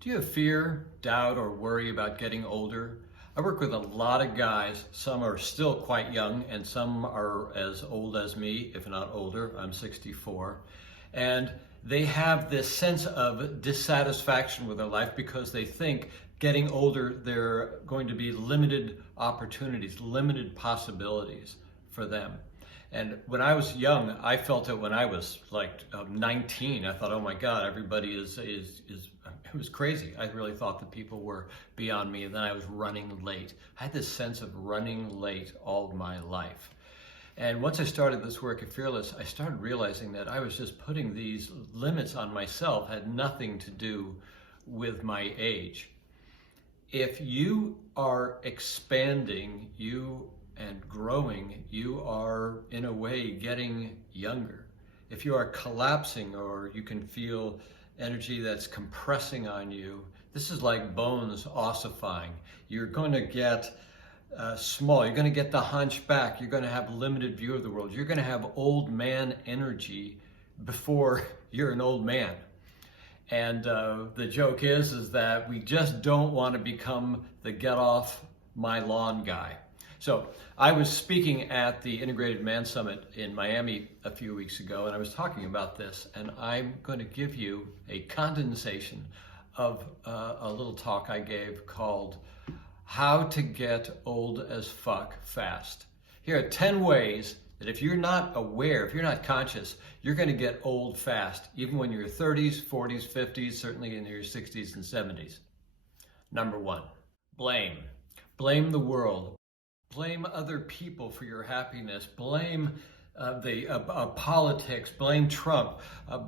Do you have fear, doubt, or worry about getting older? I work with a lot of guys. Some are still quite young and some are as old as me, if not older. I'm 64. And they have this sense of dissatisfaction with their life because they think getting older, there are going to be limited opportunities, limited possibilities for them. And when I was young, I felt it when I was like 19. I thought, oh my God, everybody is it was crazy. I really thought that people were beyond me, and then I was running late. I had this sense of running late all of my life. And once I started this work at Fearless, I started realizing that I was just putting these limits on myself, had nothing to do with my age. If you are expanding, and growing, you are in a way getting younger. If you are collapsing or you can feel energy that's compressing on you, this is like bones ossifying. You're going to get small, you're going to get the hunchback, you're going to have limited view of the world, you're going to have old man energy before you're an old man. And the joke is that we just don't want to become the get off my lawn guy. So I was speaking at the Integrated Man Summit in Miami a few weeks ago, and I was talking about this, and I'm going to give you a condensation of a little talk I gave called How to Get Old as Fuck Fast. Here are 10 ways that if you're not aware, if you're not conscious, you're going to get old fast, even when you're 30s, 40s, 50s, certainly in your 60s and 70s. Number 1, blame. Blame the world. Blame other people for your happiness. Blame politics. Blame Trump.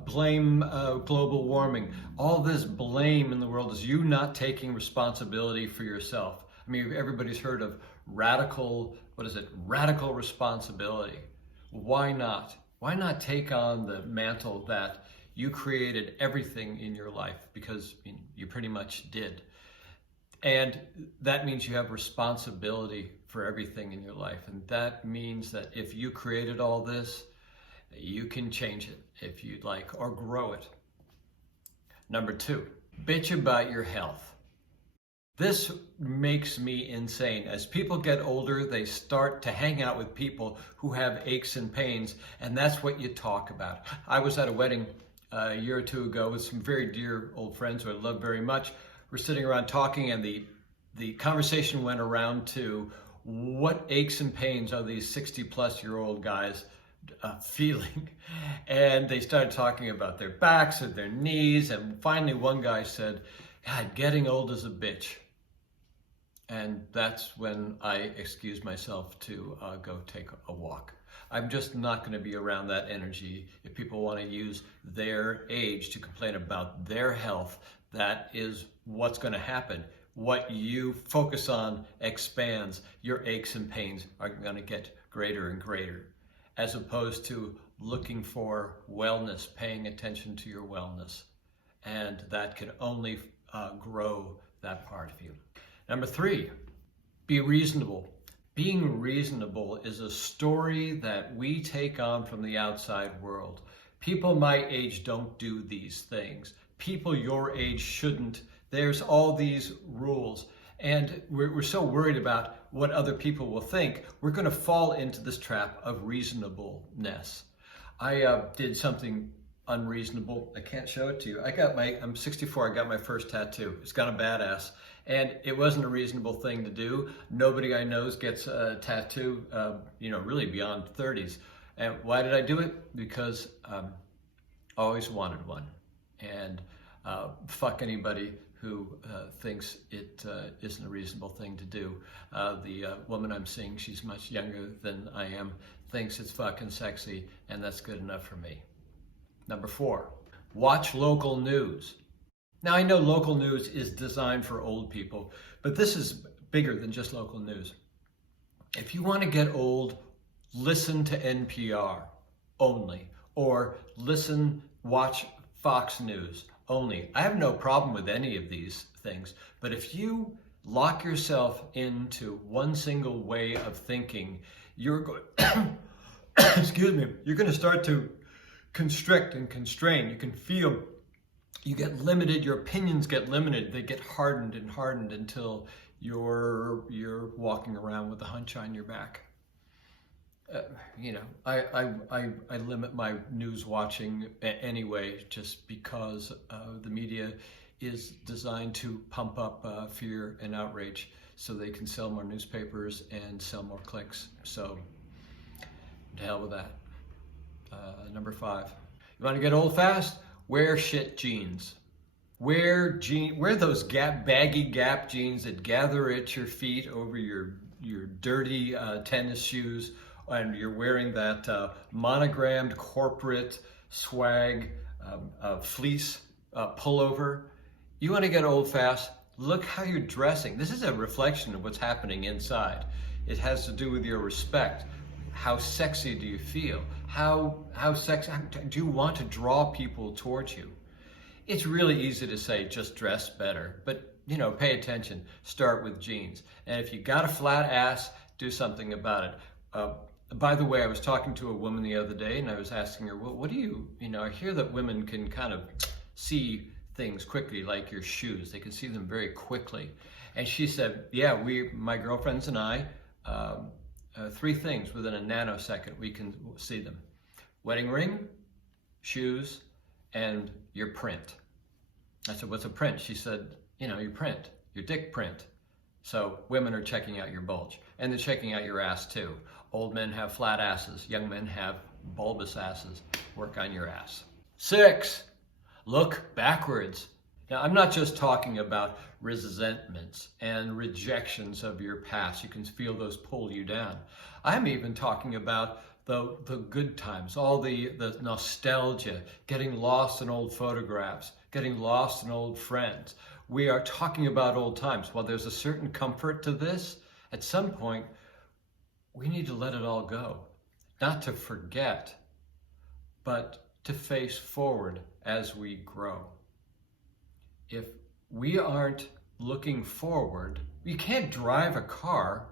Blame global warming. All this blame in the world is you not taking responsibility for yourself. I mean, everybody's heard of radical responsibility. Why not? Why not take on the mantle that you created everything in your life? Because you pretty much did. And that means you have responsibility for everything in your life. And that means that if you created all this, you can change it if you'd like, or grow it. Number 2, bitch about your health. This makes me insane. As people get older, they start to hang out with people who have aches and pains, and that's what you talk about. I was at a wedding a year or two ago with some very dear old friends who I love very much. We're sitting around talking, and the conversation went around to what aches and pains are these 60-plus-year-old guys feeling. And they started talking about their backs and their knees, and finally one guy said, God, getting old is a bitch. And that's when I excused myself to go take a walk. I'm just not going to be around that energy. If people want to use their age to complain about their health, that is what's going to happen. What you focus on expands. Your aches and pains are going to get greater and greater, as opposed to looking for wellness, paying attention to your wellness. And that can only grow that part of you. Number 3, be reasonable. Being reasonable is a story that we take on from the outside world. People my age don't do these things. People your age shouldn't. There's all these rules. And we're so worried about what other people will think, we're going to fall into this trap of reasonableness. I did something unreasonable. I can't show it to you. I'm 64, I got my first tattoo. It's kind of badass. And it wasn't a reasonable thing to do. Nobody I know gets a tattoo, really beyond 30s. And why did I do it? Because I always wanted one. And fuck anybody who thinks it isn't a reasonable thing to do. The woman I'm seeing, she's much younger than I am, thinks it's fucking sexy, and that's good enough for me. Number 4, watch local news. Now, I know local news is designed for old people, but this is bigger than just local news. If you want to get old, listen to NPR only, or watch Fox News only. I have no problem with any of these things, but if you lock yourself into one single way of thinking, you're going you're going to start to constrict and constrain. You can feel You get limited, your opinions get limited, they get hardened and hardened until you're walking around with a hunch on your back. I limit my news watching anyway, just because the media is designed to pump up fear and outrage so they can sell more newspapers and sell more clicks. So, to hell with that. Number 5. You want to get old fast? Wear shit jeans. Wear those baggy Gap jeans that gather at your feet over your dirty tennis shoes, and you're wearing that monogrammed corporate swag fleece pullover. You want to get old fast? Look how you're dressing. This is a reflection of what's happening inside. It has to do with your respect. How sexy do you feel? How sexy do you want to draw people towards you? It's really easy to say just dress better, but pay attention. Start with jeans. And if you got a flat ass, do something about it. By the way, I was talking to a woman the other day and I was asking her, well, what do you I hear that women can kind of see things quickly, like your shoes. They can see them very quickly. And she said, yeah, my girlfriends and I, 3 things within a nanosecond, we can see them. Wedding ring, shoes, and your print. I said, what's a print? She said, your print, your dick print. So women are checking out your bulge, and they're checking out your ass too. Old men have flat asses. Young men have bulbous asses. Work on your ass. 6, look backwards. Now, I'm not just talking about resentments and rejections of your past. You can feel those pull you down. I'm even talking about the good times, all the nostalgia, getting lost in old photographs, getting lost in old friends. We are talking about old times. While there's a certain comfort to this, at some point, we need to let it all go. Not to forget, but to face forward as we grow. If we aren't looking forward, you can't drive a car,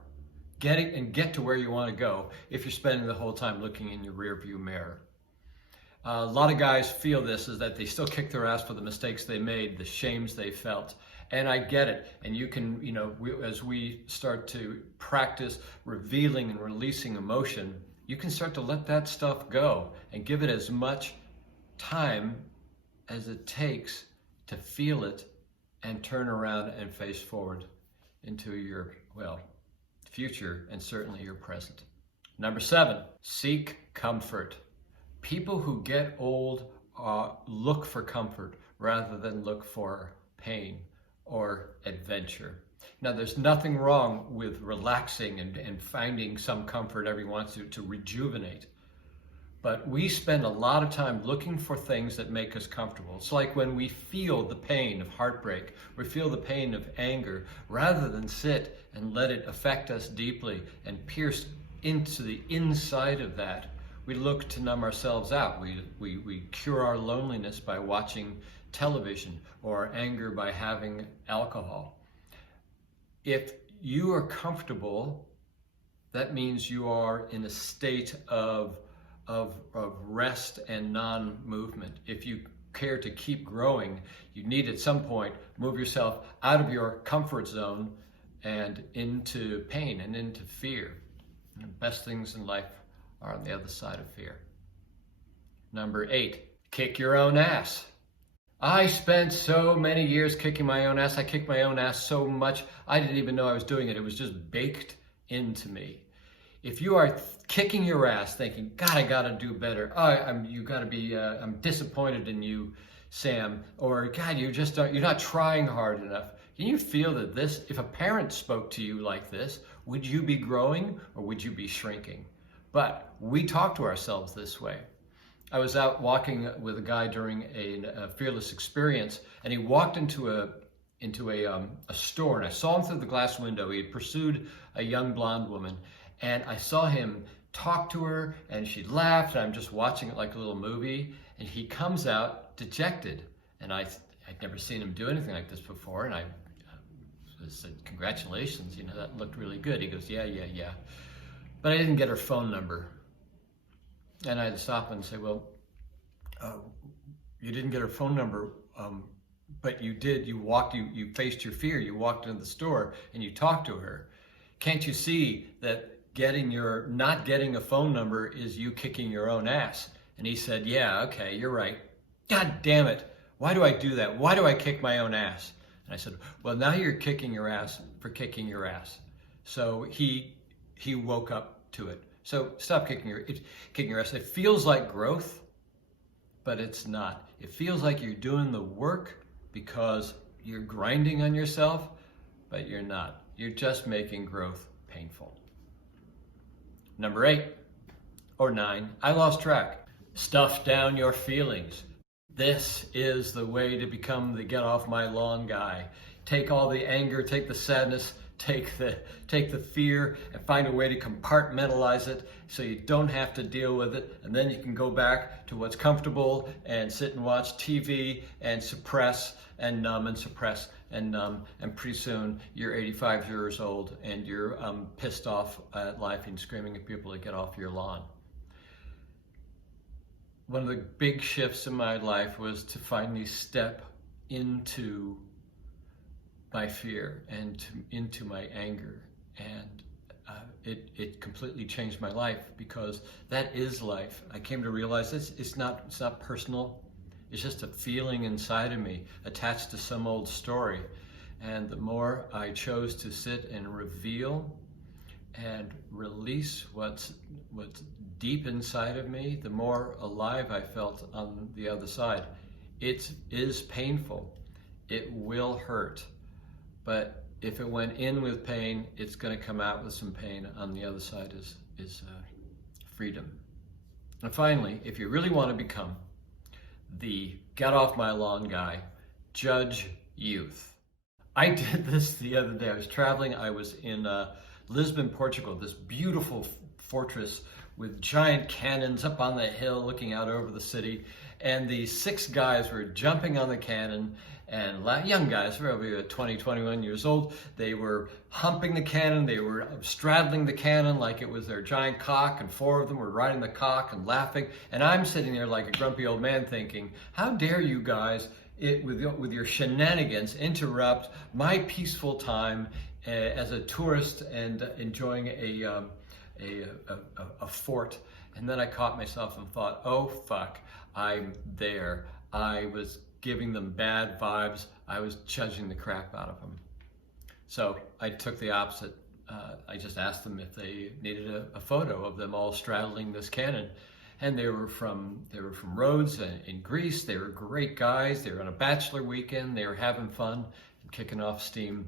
get to where you want to go if you're spending the whole time looking in your rearview mirror. A lot of guys feel this, is that they still kick their ass for the mistakes they made, the shames they felt. And I get it. And you can, as we start to practice revealing and releasing emotion, you can start to let that stuff go and give it as much time as it takes to feel it and turn around and face forward into your, future and certainly your present. Number 7, seek comfort. People who get old look for comfort rather than look for pain or adventure. Now, there's nothing wrong with relaxing and finding some comfort every once in a while to rejuvenate. But we spend a lot of time looking for things that make us comfortable. It's like when we feel the pain of heartbreak, we feel the pain of anger, rather than sit and let it affect us deeply and pierce into the inside of that, we look to numb ourselves out. We cure our loneliness by watching television, or anger by having alcohol. If you are comfortable, that means you are in a state of rest and non-movement. If you care to keep growing, you need at some point move yourself out of your comfort zone and into pain and into fear. And the best things in life are on the other side of fear. Number 8, kick your own ass. I spent so many years kicking my own ass. I kicked my own ass so much, I didn't even know I was doing it. It was just baked into me. If you are kicking your ass thinking, God, I gotta do better. I'm disappointed in you, Sam. Or God, you're not trying hard enough. Can you feel that if a parent spoke to you like this, would you be growing or would you be shrinking? But we talk to ourselves this way. I was out walking with a guy during a fearless experience, and he walked into a store, and I saw him through the glass window. He had pursued a young blonde woman, and I saw him talk to her, and she laughed, and I'm just watching it like a little movie, and he comes out dejected, and I'd never seen him do anything like this before, and I said, congratulations, that looked really good. He goes, yeah. But I didn't get her phone number. And I had to stop and say, well, you didn't get her phone number. but you faced your fear. You walked into the store and you talked to her. Can't you see that not getting a phone number is you kicking your own ass? And he said, yeah, okay, you're right. God damn it. Why do I do that? Why do I kick my own ass? And I said, well, now you're kicking your ass for kicking your ass. So he woke up to it. So stop kicking your ass. It feels like growth, but it's not. It feels like you're doing the work because you're grinding on yourself, but you're not. You're just making growth painful. Number 8 or 9, I lost track. Stuff down your feelings. This is the way to become the get off my lawn guy. Take all the anger, take the sadness, take the fear, and find a way to compartmentalize it so you don't have to deal with it, and then you can go back to what's comfortable and sit and watch TV and suppress and numb and suppress and numb, and pretty soon you're 85 years old and you're pissed off at life and screaming at people to get off your lawn. One of the big shifts in my life was to finally step into my fear and into my anger, and it completely changed my life, because that is life. I came to realize this. It's not personal. It's just a feeling inside of me attached to some old story. And the more I chose to sit and reveal and release what's deep inside of me, the more alive I felt on the other side. It is painful. It will hurt. But if it went in with pain, it's going to come out with some pain. On the other side is freedom. And finally, if you really want to become the get off my lawn guy, judge youth. I did this the other day. I was traveling. I was in Lisbon, Portugal, this beautiful fortress with giant cannons up on the hill looking out over the city. And these 6 guys were jumping on the cannon, and young guys, probably 20, 21 years old. They were humping the cannon. They were straddling the cannon like it was their giant cock, and 4 of them were riding the cock and laughing. And I'm sitting there like a grumpy old man thinking, how dare you guys, with your shenanigans, interrupt my peaceful time as a tourist and enjoying a fort. And then I caught myself and thought, oh fuck, I'm there. I was giving them bad vibes. I was judging the crap out of them. So I took the opposite. I just asked them if they needed a photo of them all straddling this cannon. And they were from Rhodes in Greece. They were great guys. They were on a bachelor weekend. They were having fun, kicking off steam.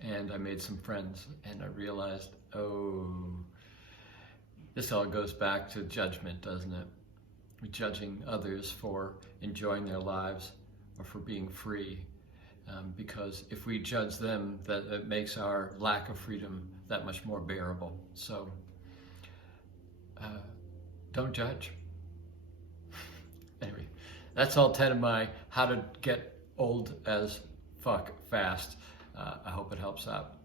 And I made some friends, and I realized, oh, this all goes back to judgment, doesn't it? We're judging others for enjoying their lives or for being free. Because if we judge them, that makes our lack of freedom that much more bearable. So don't judge. Anyway, that's all 10 of my how to get old as fuck fast. I hope it helps out.